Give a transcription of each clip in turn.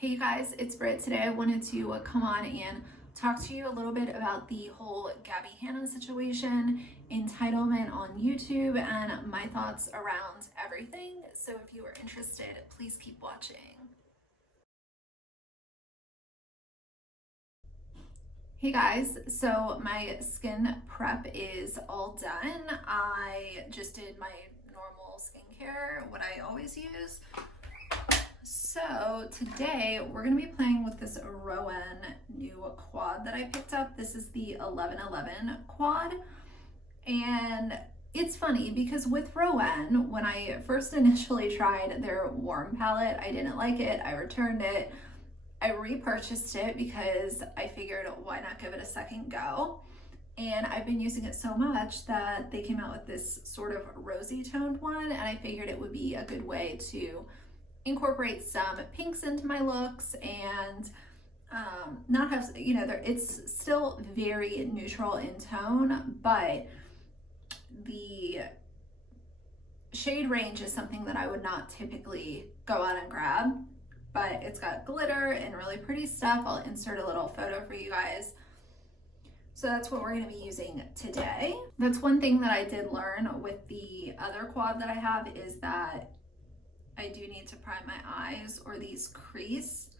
Hey you guys, it's Britt. Today I wanted to come on and talk to you a little bit about the whole Gabbie Hanna situation, entitlement on YouTube, and my thoughts around everything. So if you are interested, please keep watching. Hey guys, so my skin prep is all done. I just did my normal skincare, what I always use. So today we're going to be playing with this Rowan new quad that I picked up. This is the 1111 quad. And it's funny because with Rowan, when I first initially tried their warm palette, I didn't like it. I returned it. I repurchased it because I figured why not give it a second go. And I've been using it so much that they came out with this sort of rosy toned one, and I figured it would be a good way to incorporate some pinks into my looks and not have, it's still very neutral in tone, but the shade range is something that I would not typically go out and grab, but it's got glitter and really pretty stuff. I'll insert a little photo for you guys. So that's what we're going to be using today. That's one thing that I did learn with the other quad that I have, is that I do need to prime my eyes or these crease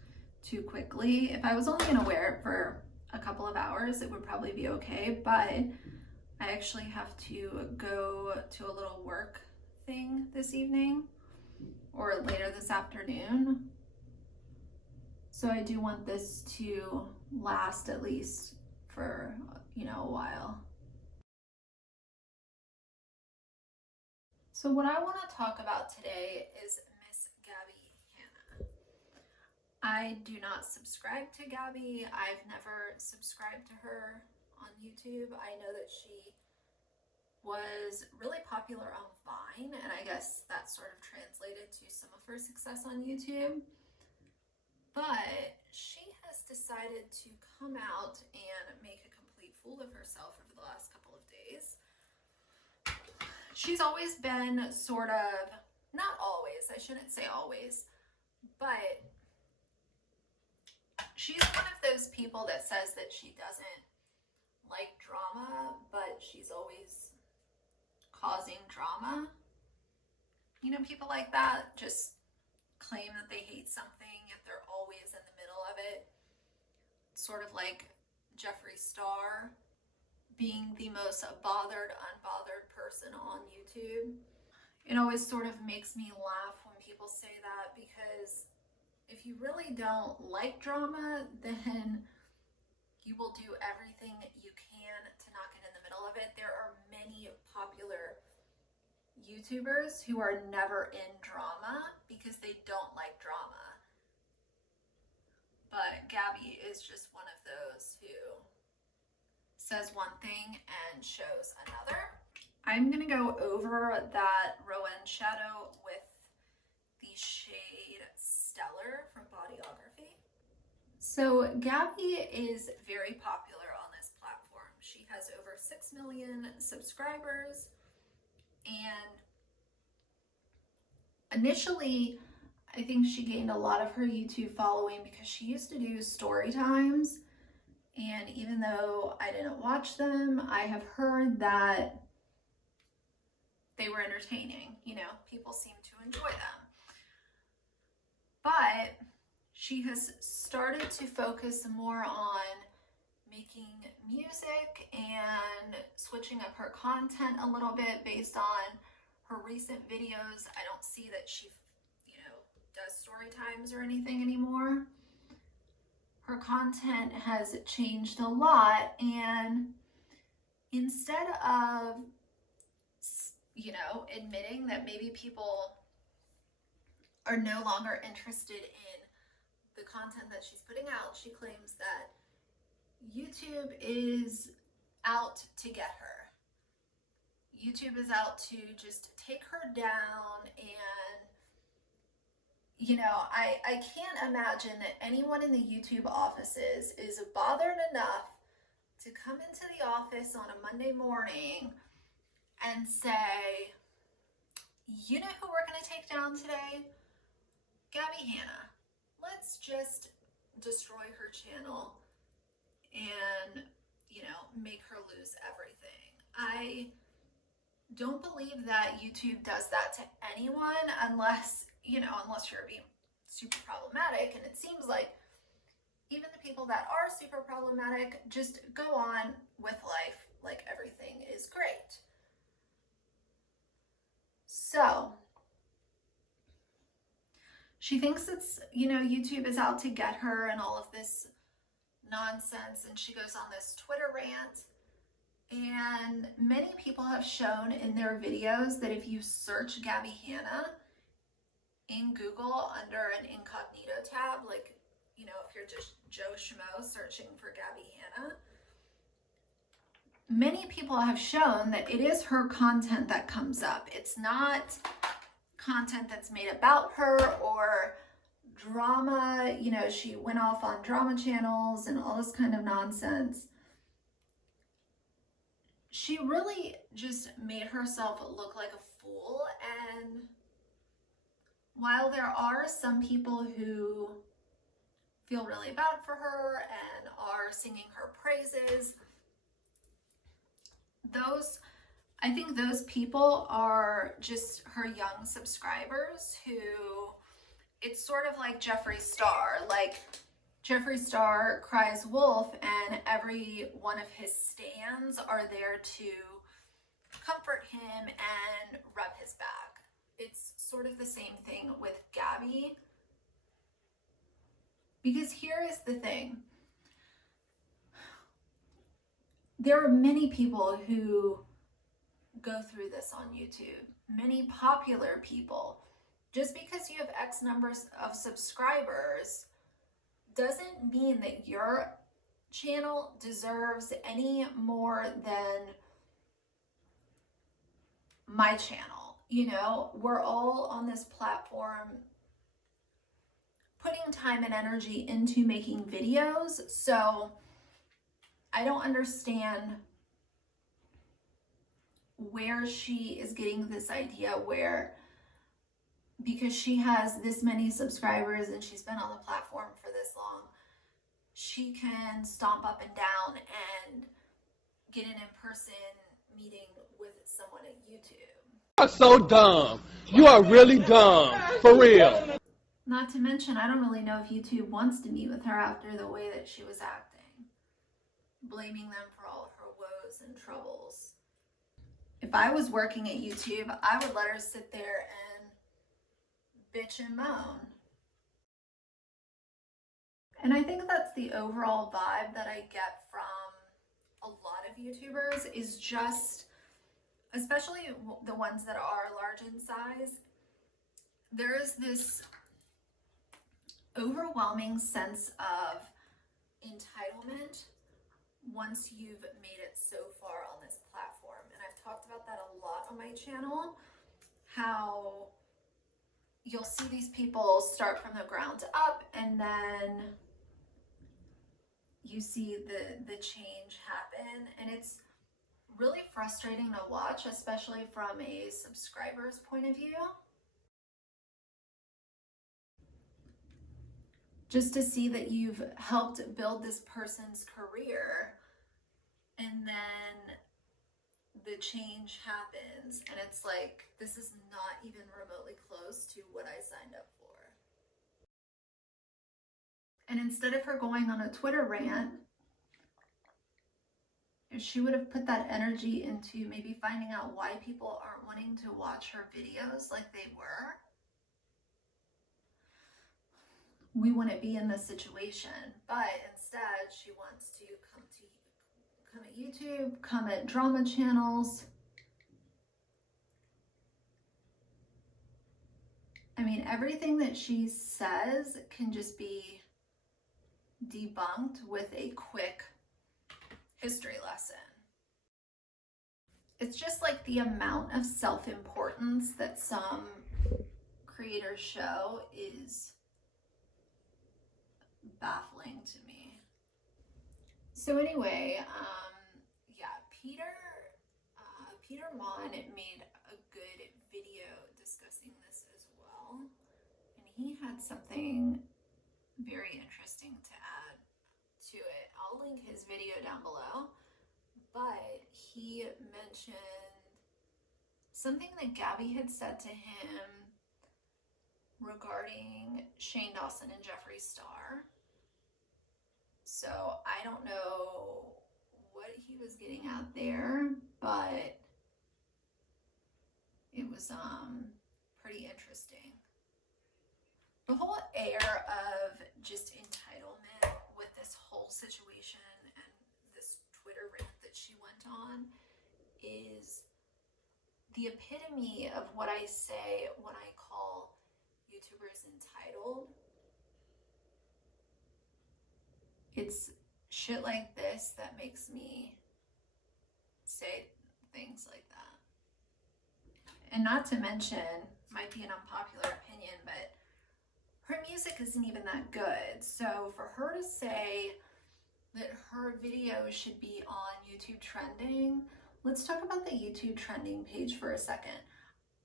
too quickly. If I was only gonna wear it for a couple of hours, it would probably be okay, but I actually have to go to a little work thing this evening or later this afternoon. So I do want this to last at least for, a while. So what I want to talk about today is Miss Gabbie Hanna. I do not subscribe to Gabi. I've never subscribed to her on YouTube. I know that she was really popular on Vine, and I guess that sort of translated to some of her success on YouTube. But she has decided to come out and make a complete fool of herself over the last couple of days. She's always been sort of, not always, I shouldn't say always, but she's one of those people that says that she doesn't like drama, but she's always causing drama. People like that just claim that they hate something, yet they're always in the middle of it. Sort of like Jeffree Star being the most bothered, unbothered person on YouTube. It always sort of makes me laugh when people say that, because if you really don't like drama, then you will do everything you can to not get in the middle of it. There are many popular YouTubers who are never in drama because they don't like drama. But Gabi is just one of those who says one thing and shows another. I'm going to go over that Rowan shadow with the shade Stellar from Bodyography. So Gabi is very popular on this platform. She has over 6 million subscribers, and initially I think she gained a lot of her YouTube following because she used to do story times. And even though I didn't watch them, I have heard that they were entertaining. People seem to enjoy them. But she has started to focus more on making music and switching up her content a little bit based on her recent videos. I don't see that she, does story times or anything anymore. Her content has changed a lot, and instead of, admitting that maybe people are no longer interested in the content that she's putting out, she claims that YouTube is out to get her. YouTube is out to just take her down, and I can't imagine that anyone in the YouTube offices is bothered enough to come into the office on a Monday morning and say, you know who we're going to take down today? Gabbie Hanna. let's just destroy her channel and, you know, make her lose everything. I don't believe that YouTube does that to anyone unless, you know, unless you're being super problematic. And it seems like even the people that are super problematic just go on with life like everything is great. So she thinks it's, you know, YouTube is out to get her and all of this nonsense, and she goes on this Twitter rant. And many people have shown in their videos that if you search Gabbie Hanna in Google under an incognito tab, like, you know, if you're just Joe Schmo searching for Gabbie Hanna, many people have shown that it is her content that comes up. It's not content that's made about her or drama. You know, she went off on drama channels and all this kind of nonsense. She really just made herself look like a fool. And while there are some people who feel really bad for her and are singing her praises, I think those people are just her young subscribers who, it's sort of like Jeffree Star. Like, Jeffree Star cries wolf and every one of his stans are there to comfort him and rub his back. It's sort of the same thing with Gabi. Because here is the thing. There are many people who go through this on YouTube. Many popular people. Just because you have X numbers of subscribers doesn't mean that your channel deserves any more than my channel. You know, we're all on this platform putting time and energy into making videos. So I don't understand where she is getting this idea where because she has this many subscribers and she's been on the platform for this long, she can stomp up and down and get an in-person meeting with someone at YouTube. You are so dumb. You are really dumb. For real. Not to mention, I don't really know if YouTube wants to meet with her after the way that she was acting, blaming them for all of her woes and troubles. If I was working at YouTube, I would let her sit there and bitch and moan. And I think that's the overall vibe that I get from a lot of YouTubers is just, especially the ones that are large in size, there is this overwhelming sense of entitlement once you've made it so far on this platform. And I've talked about that a lot on my channel, how you'll see these people start from the ground up and then you see the change happen, and it's really frustrating to watch, especially from a subscriber's point of view. Just to see that you've helped build this person's career and then the change happens and it's like, this is not even remotely close to what I signed up for. And instead of her going on a Twitter rant, if she would have put that energy into maybe finding out why people aren't wanting to watch her videos like they were, we wouldn't be in this situation. But instead, she wants to come at YouTube, come at drama channels. I mean, everything that she says can just be debunked with a quick history lesson. It's just like the amount of self-importance that some creators show is baffling to me. So anyway, Peter Mon made a good video discussing this as well, and he had something very interesting to add to it. I'll link his video down below, but he mentioned something that Gabi had said to him regarding Shane Dawson and Jeffree Star. So I don't know what he was getting at there, but it was pretty interesting. The whole air of just entitlement with this whole situation and this Twitter rant that she went on is the epitome of what I say when I call YouTubers entitled. It's shit like this that makes me say things like that. And not to mention, might be an unpopular opinion, but her music isn't even that good. So for her to say that her video should be on YouTube trending, let's talk about the YouTube trending page for a second.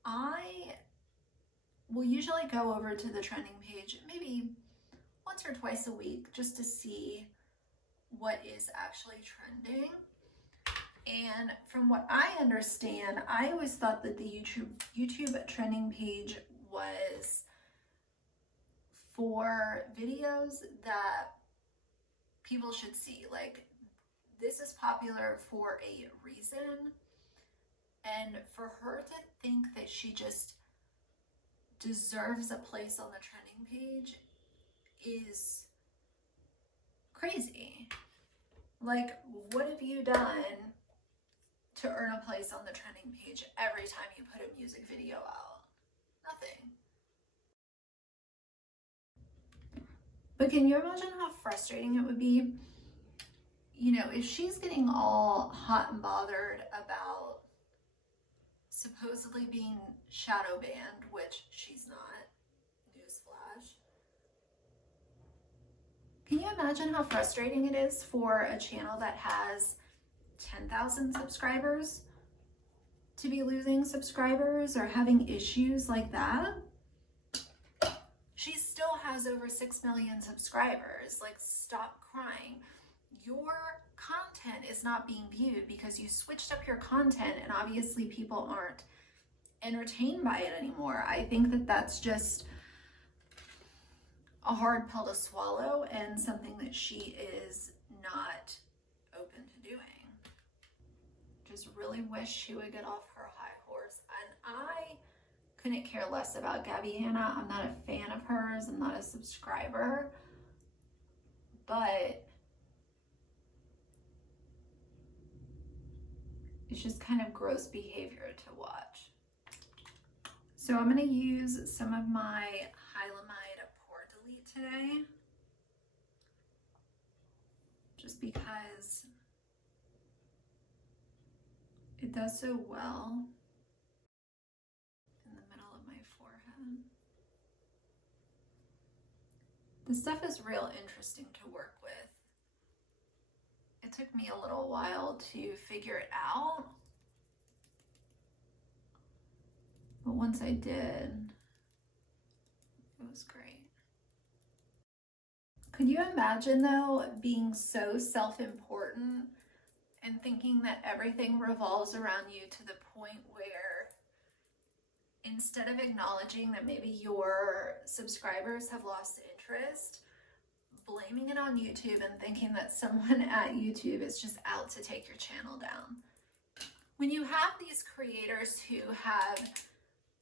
I will usually go over to the trending page maybe once or twice a week just to see what is actually trending. And from what I understand, I always thought that the YouTube trending page was for videos that people should see. Like, this is popular for a reason. And for her to think that she just deserves a place on the trending page is crazy. Like, what have you done to earn a place on the trending page every time you put a music video out? Nothing. But can you imagine how frustrating it would be? You know, if she's getting all hot and bothered about supposedly being shadow banned, which she's not, newsflash. Can you imagine how frustrating it is for a channel that has 10,000 subscribers to be losing subscribers or having issues like that? She still has over 6 million subscribers. Like, stop crying. Your content is not being viewed because you switched up your content and obviously people aren't entertained by it anymore. I think that that's just a hard pill to swallow and something that she is not open to doing. Just really wish she would get off her high horse. And I couldn't care less about Gabbie Hanna. I'm not a fan of hers. I'm not a subscriber. But it's just kind of gross behavior to watch. So I'm going to use some of my Hylamide Pore Delete today, just because it does so well in the middle of my forehead. This stuff is real interesting to work with. It took me a little while to figure it out, but once I did, it was great. Could you imagine though, being so self-important and thinking that everything revolves around you to the point where instead of acknowledging that maybe your subscribers have lost interest, blaming it on YouTube and thinking that someone at YouTube is just out to take your channel down? When you have these creators who have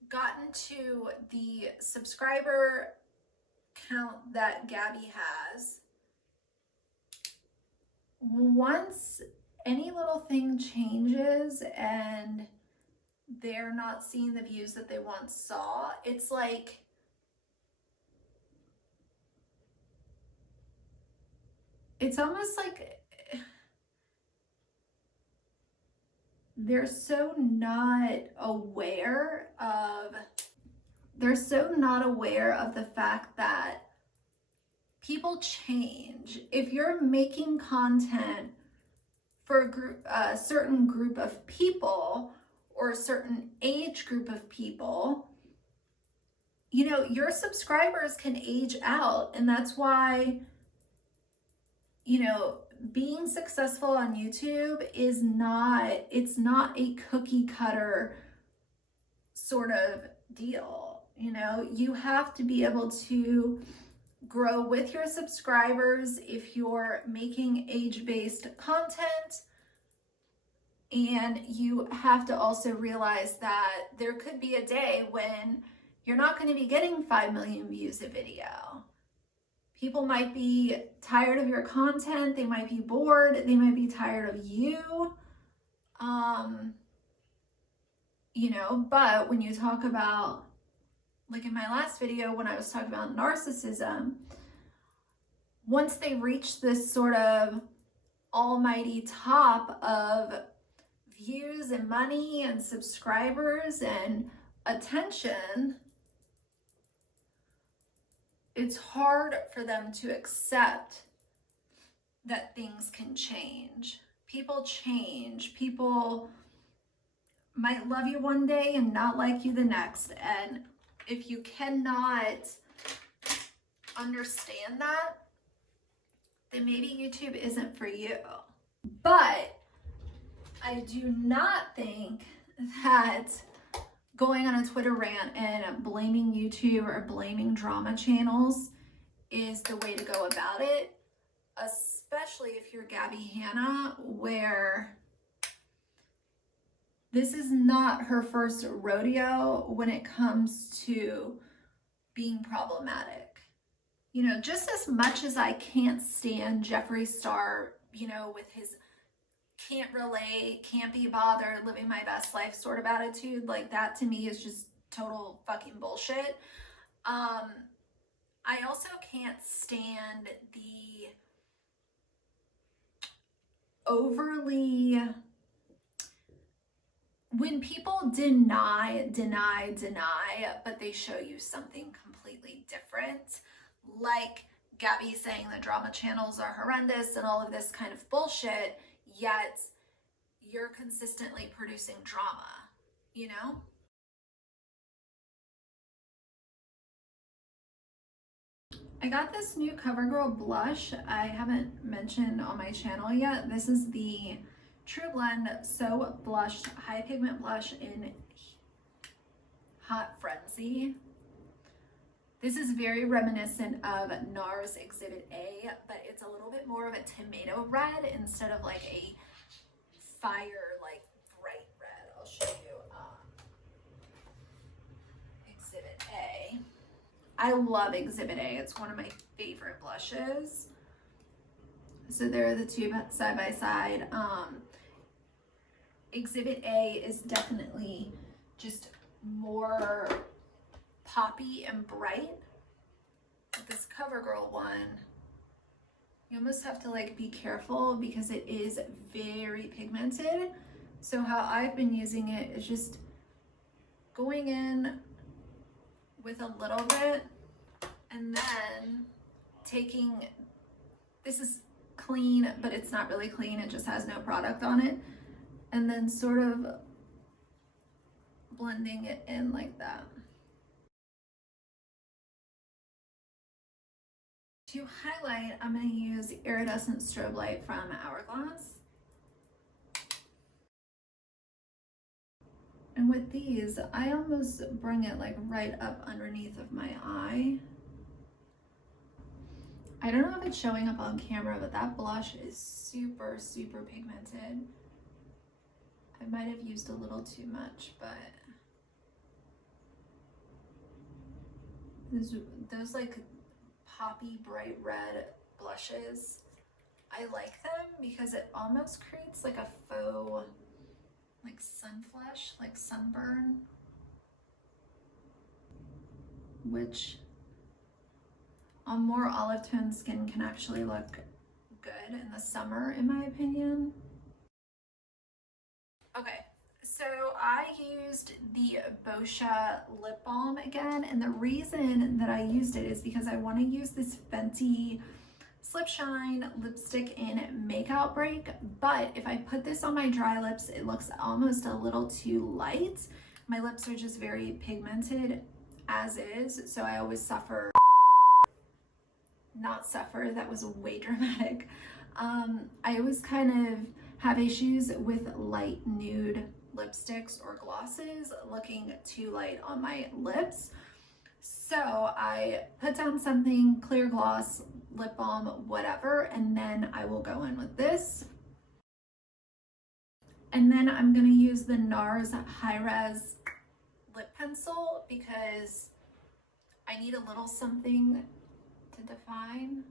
gotten to the subscriber count that Gabi has, once any little thing changes and they're not seeing the views that they once saw, it's like it's almost like they're so not aware of the fact that people change. If you're making content for a certain group of people or a certain age group of people, you know, your subscribers can age out, and that's why, you know, being successful on YouTube is not, it's not a cookie cutter sort of deal. You know, you have to be able to grow with your subscribers if you're making age-based content. And you have to also realize that there could be a day when you're not going to be getting 5 million views a video. People might be tired of your content. They might be bored. They might be tired of you. You know, but when you talk about, like in my last video, when I was talking about narcissism, once they reach this sort of almighty top of views and money and subscribers and attention, it's hard for them to accept that things can change. People change. People might love you one day and not like you the next. And if you cannot understand that, then maybe YouTube isn't for you. But I do not think that going on a Twitter rant and blaming YouTube or blaming drama channels is the way to go about it, especially if you're Gabbie Hanna, where this is not her first rodeo when it comes to being problematic. You know, just as much as I can't stand Jeffree Star, you know, with his can't relate, can't be bothered, living my best life sort of attitude, like that to me is just total fucking bullshit. I also can't stand the overly, when people deny, but they show you something completely different, like Gabi saying that drama channels are horrendous and all of this kind of bullshit, yet you're consistently producing drama, you know? I got this new CoverGirl blush I haven't mentioned on my channel yet. This is the True Blend So Blush High Pigment Blush in Hot Frenzy. This is very reminiscent of NARS Exhibit A, but it's a little bit more of a tomato red instead of like a fire, like bright red. I'll show you Exhibit A. I love Exhibit A. It's one of my favorite blushes. So there are the two side by side. Exhibit A is definitely just more poppy and bright. But this CoverGirl one, you almost have to like be careful because it is very pigmented. So how I've been using it is just going in with a little bit and then taking, this is clean, but it's not really clean. It just has no product on it. And then sort of blending it in like that. To highlight, I'm going to use Iridescent Strobe Light from Hourglass. And with these, I almost bring it like right up underneath of my eye. I don't know if it's showing up on camera, but that blush is super, super pigmented. I might have used a little too much, but those like poppy bright red blushes, I like them because it almost creates like a faux like sun flush, like sunburn, which on more olive tone skin can actually look good in the summer, in my opinion. Okay, so I used the Boscia lip balm again, and the reason that I used it is because I want to use this Fenty Slip Shine lipstick in Makeout Break, but if I put this on my dry lips, it looks almost a little too light. My lips are just very pigmented as is, so I always suffer, not suffer, that was way dramatic. I always kind of have issues with light nude lipsticks or glosses looking too light on my lips. So I put down something, clear gloss, lip balm, whatever, and then I will go in with this. And then I'm gonna use the NARS High Res lip pencil because I need a little something to define.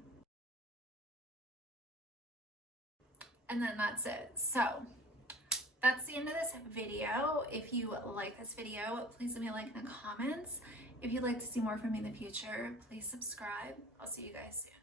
And then that's it. So that's the end of this video. If you like this video, please leave me a like in the comments. If you'd like to see more from me in the future, please subscribe. I'll see you guys soon.